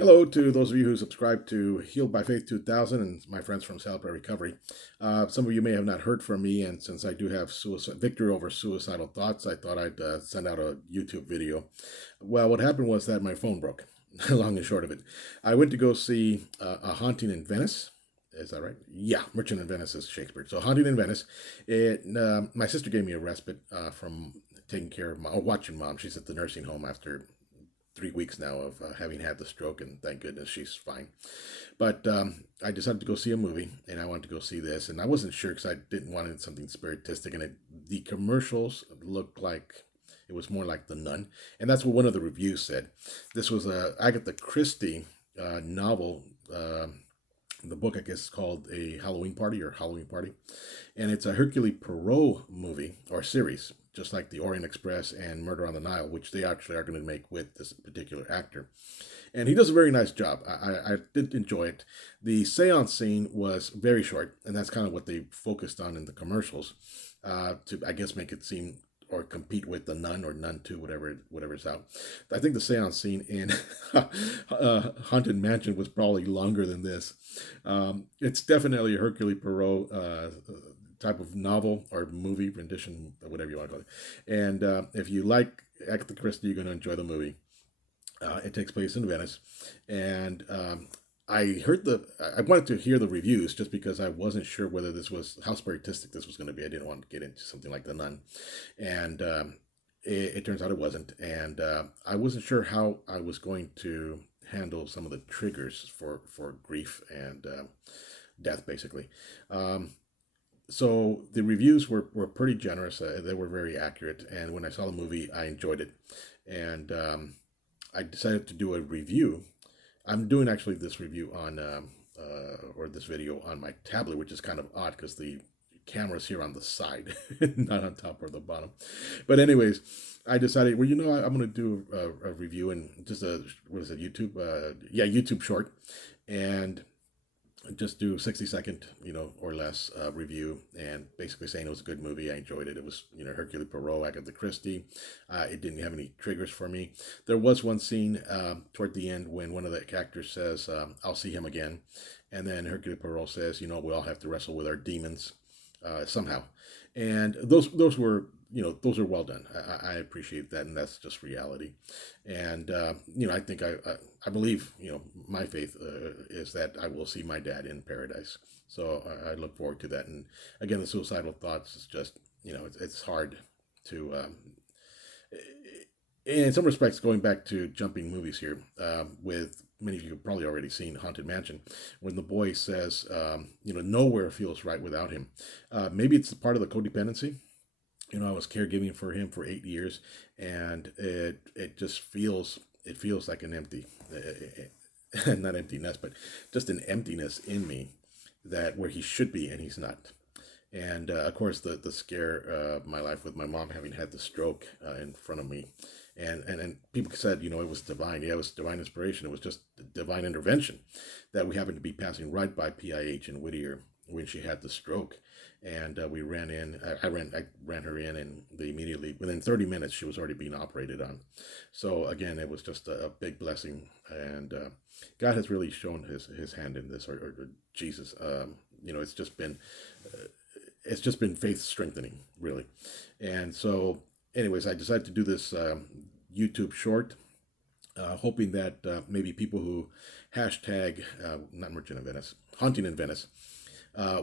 Hello to those of you who subscribe to Healed by Faith 2000 and my friends from Celebrate Recovery. Some of you may have not heard from me, and since I do have victory over suicidal thoughts, I thought I'd send out a YouTube video. Well, what happened was that my phone broke, long and short of it. I went to go see A Haunting in Venice. Is that right? Yeah, Merchant in Venice is Shakespeare. So, Haunting in Venice. My sister gave me a respite from taking care of mom, or watching mom. She's at the nursing home after 3 weeks now of having had the stroke, and thank goodness she's fine. But I decided to go see a movie, and I wanted to go see this, and I wasn't sure because I didn't want something spiritistic, and the commercials looked like it was more like The Nun, and that's what one of the reviews said. This was a Agatha Christie novel. The book, I guess, is called A Halloween Party or Halloween Party, and it's a Hercule Poirot movie or series, just like The Orient Express and Murder on the Nile, which they actually are going to make with this particular actor. And he does a very nice job. I did enjoy it. The seance scene was very short, and that's kind of what they focused on in the commercials to, I guess, make it seem or compete with the Nun or Nun 2, whatever's out. I think the seance scene in Haunted Mansion was probably longer than this. It's definitely a Hercule Poirot type of novel or movie rendition, whatever you want to call it. And if you like Agatha Christie, you're going to enjoy the movie. It takes place in Venice, and I wanted to hear the reviews just because I wasn't sure whether this was how spiritistic this was going to be. I didn't want to get into something like The Nun, and it turns out it wasn't. And I wasn't sure how I was going to handle some of the triggers for grief and death, basically. So the reviews were pretty generous. They were very accurate, and when I saw the movie, I enjoyed it, and I decided to do a review. I'm doing actually this review on or this video on my tablet, which is kind of odd because the camera's here on the side, not on top or the bottom. But anyways, I decided, well, I'm going to do a review and just a what is it, YouTube? Yeah, YouTube short, and just do 60-second, or less review, and basically saying it was a good movie. I enjoyed it. It was, Hercule Poirot, Agatha Christie. It didn't have any triggers for me. There was one scene toward the end when one of the actors says, "I'll see him again," and then Hercule Poirot says, "We all have to wrestle with our demons somehow," and those were. Those are well done. I appreciate that, and that's just reality. And I think I believe, my faith is that I will see my dad in paradise. So I look forward to that. And again, the suicidal thoughts is just, it's hard to, in some respects, going back to jumping movies here, with many of you have probably already seen Haunted Mansion, when the boy says, nowhere feels right without him. Maybe it's part of the codependency. I was caregiving for him for 8 years, and it just feels like an empty, not emptiness, but just an emptiness in me that where he should be and he's not. And of course, the scare of my life with my mom having had the stroke in front of me, and people said, it was divine. Yeah, it was divine inspiration. It was just divine intervention that we happened to be passing right by PIH in Whittier when she had the stroke, and we ran in. I ran her in, and they immediately, within 30 minutes, she was already being operated on. So again, it was just a big blessing, and God has really shown His hand in this, or Jesus. It's just been faith strengthening, really. And so, anyways, I decided to do this YouTube short, hoping that maybe people who hashtag not Merchant in Venice, Haunting in Venice,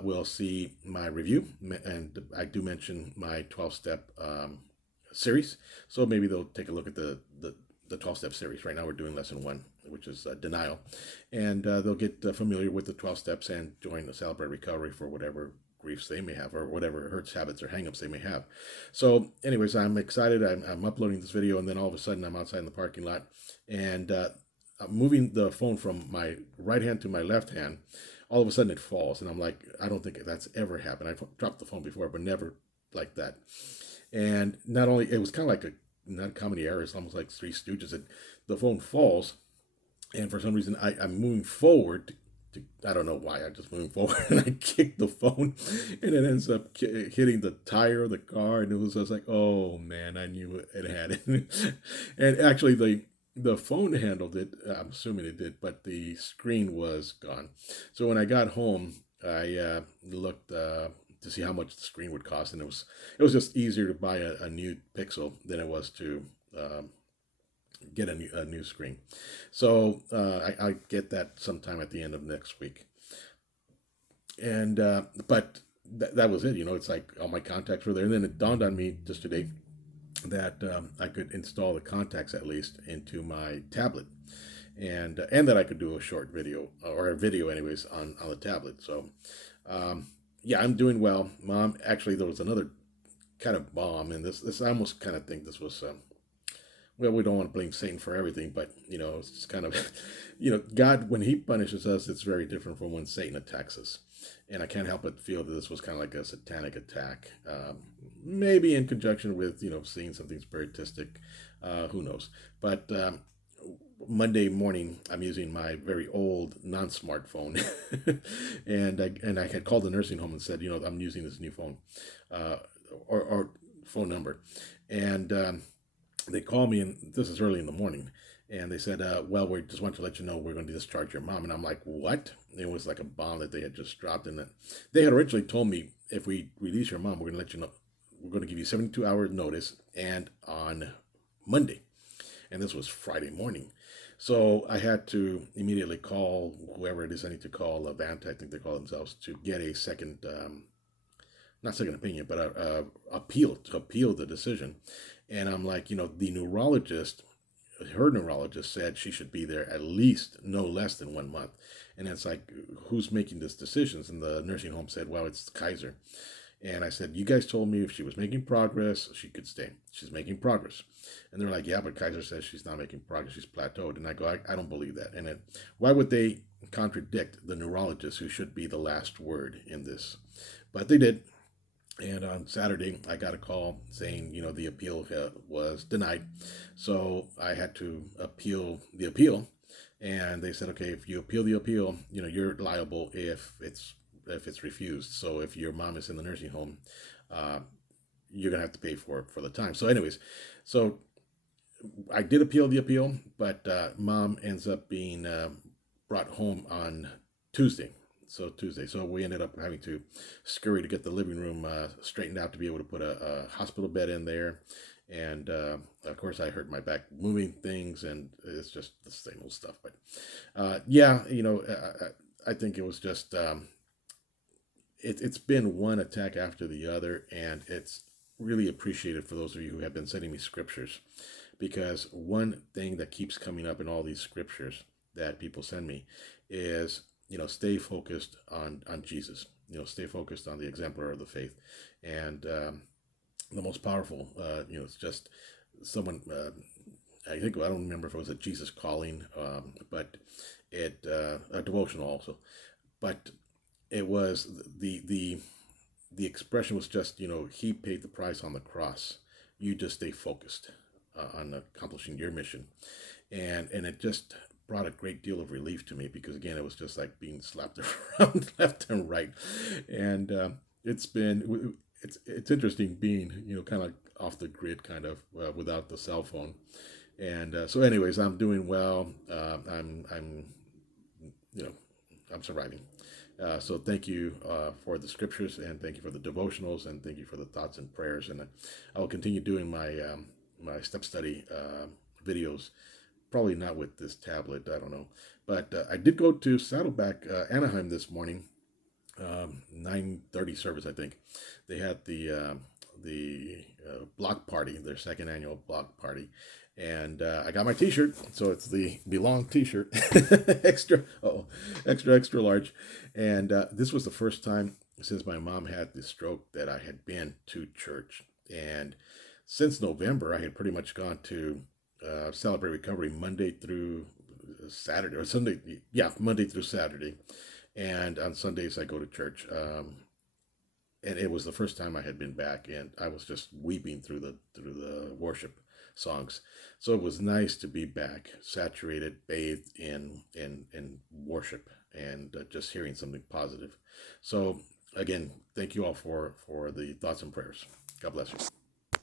will see my review, and I do mention my 12-step series, so maybe they'll take a look at the 12-step series. Right now we're doing lesson 1, which is denial, and they'll get familiar with the 12 steps and join the Celebrate Recovery for whatever griefs they may have or whatever hurts, habits, or hangups they may have. So anyways, I'm excited. I'm uploading this video, and then all of a sudden I'm outside in the parking lot, and I'm moving the phone from my right hand to my left hand. All of a sudden it falls, and I'm like, I don't think that's ever happened. I've dropped the phone before, but never like that. And not only, it was kind of like a not comedy error, it's almost like Three Stooges. The phone falls, and for some reason I'm moving forward I don't know why, I'm just moving forward, and I kick the phone, and it ends up hitting the tire of the car, and it was just like, oh man, I knew it had it. And actually The phone handled it. I'm assuming it did, but the screen was gone. So when I got home, I looked to see how much the screen would cost, and it was just easier to buy a new Pixel than it was to um, get a new screen. So I get that sometime at the end of next week. And but that was it. It's like all my contacts were there, and then it dawned on me just today that I could install the contacts at least into my tablet, and that I could do a short video or a video anyways on the tablet. So yeah, I'm doing well. Mom, actually, there was another kind of bomb, and this I almost kind of think this was. Well, we don't want to blame Satan for everything, but it's just kind of, God, when He punishes us, it's very different from when Satan attacks us, and I can't help but feel that this was kind of like a satanic attack, maybe in conjunction with seeing something spiritistic, who knows? But Monday morning, I'm using my very old non-smartphone, and I had called the nursing home and said, I'm using this new phone, uh, or phone number, and they called me, and this is early in the morning, and they said, well, we just want to let you know we're going to discharge your mom. And I'm like, what? It was like a bomb that they had just dropped. And they had originally told me, if we release your mom, we're going to let you know, we're going to give you 72-hour notice, and on Monday. And this was Friday morning. So I had to immediately call whoever it is I need to call, Avanta, I think they call themselves, to get a second, not second opinion, but to appeal the decision. And I'm like, the neurologist, her neurologist said she should be there at least no less than 1 month. And it's like, who's making these decisions? And the nursing home said, well, it's Kaiser. And I said, you guys told me if she was making progress, she could stay. She's making progress. And they're like, yeah, but Kaiser says she's not making progress. She's plateaued. And I go, I don't believe that. And why would they contradict the neurologist who should be the last word in this? But they did. And on Saturday, I got a call saying, the appeal was denied. So I had to appeal the appeal. And they said, okay, if you appeal the appeal, you're liable if it's refused. So if your mom is in the nursing home, uh, you're gonna have to pay for the time. So, anyways, so I did appeal the appeal, but mom ends up being brought home on Tuesday. So we ended up having to scurry to get the living room straightened out to be able to put a hospital bed in there. And of course, I hurt my back moving things, and it's just the same old stuff. But yeah, I think it was just it's been one attack after the other, and it's really appreciated for those of you who have been sending me scriptures, because one thing that keeps coming up in all these scriptures that people send me is stay focused on Jesus. Stay focused on the exemplar of the faith, and the most powerful. It's just someone. I think I don't remember if it was a Jesus calling, but it a devotional also, but it was the expression was just He paid the price on the cross. You just stay focused on accomplishing your mission, and it just brought a great deal of relief to me, because again, it was just like being slapped around left and right. And it's interesting being kind of off the grid, kind of without the cell phone. And so anyways, I'm doing well. I'm you know I'm surviving. So thank you for the scriptures, and thank you for the devotionals, and thank you for the thoughts and prayers. And I will continue doing my step study videos. Probably not with this tablet, I don't know. But I did go to Saddleback, Anaheim this morning, 9:30 service, I think. They had the block party, their second annual block party. And I got my T-shirt, so it's the Belong T-shirt, extra large. And this was the first time since my mom had the stroke that I had been to church. And since November, I had pretty much gone to Celebrate Recovery Monday through Saturday, or Sunday. Yeah, Monday through Saturday, and on Sundays I go to church. And it was the first time I had been back, and I was just weeping through the worship songs. So it was nice to be back, saturated, bathed in worship, and just hearing something positive. So again, thank you all for the thoughts and prayers. God bless you.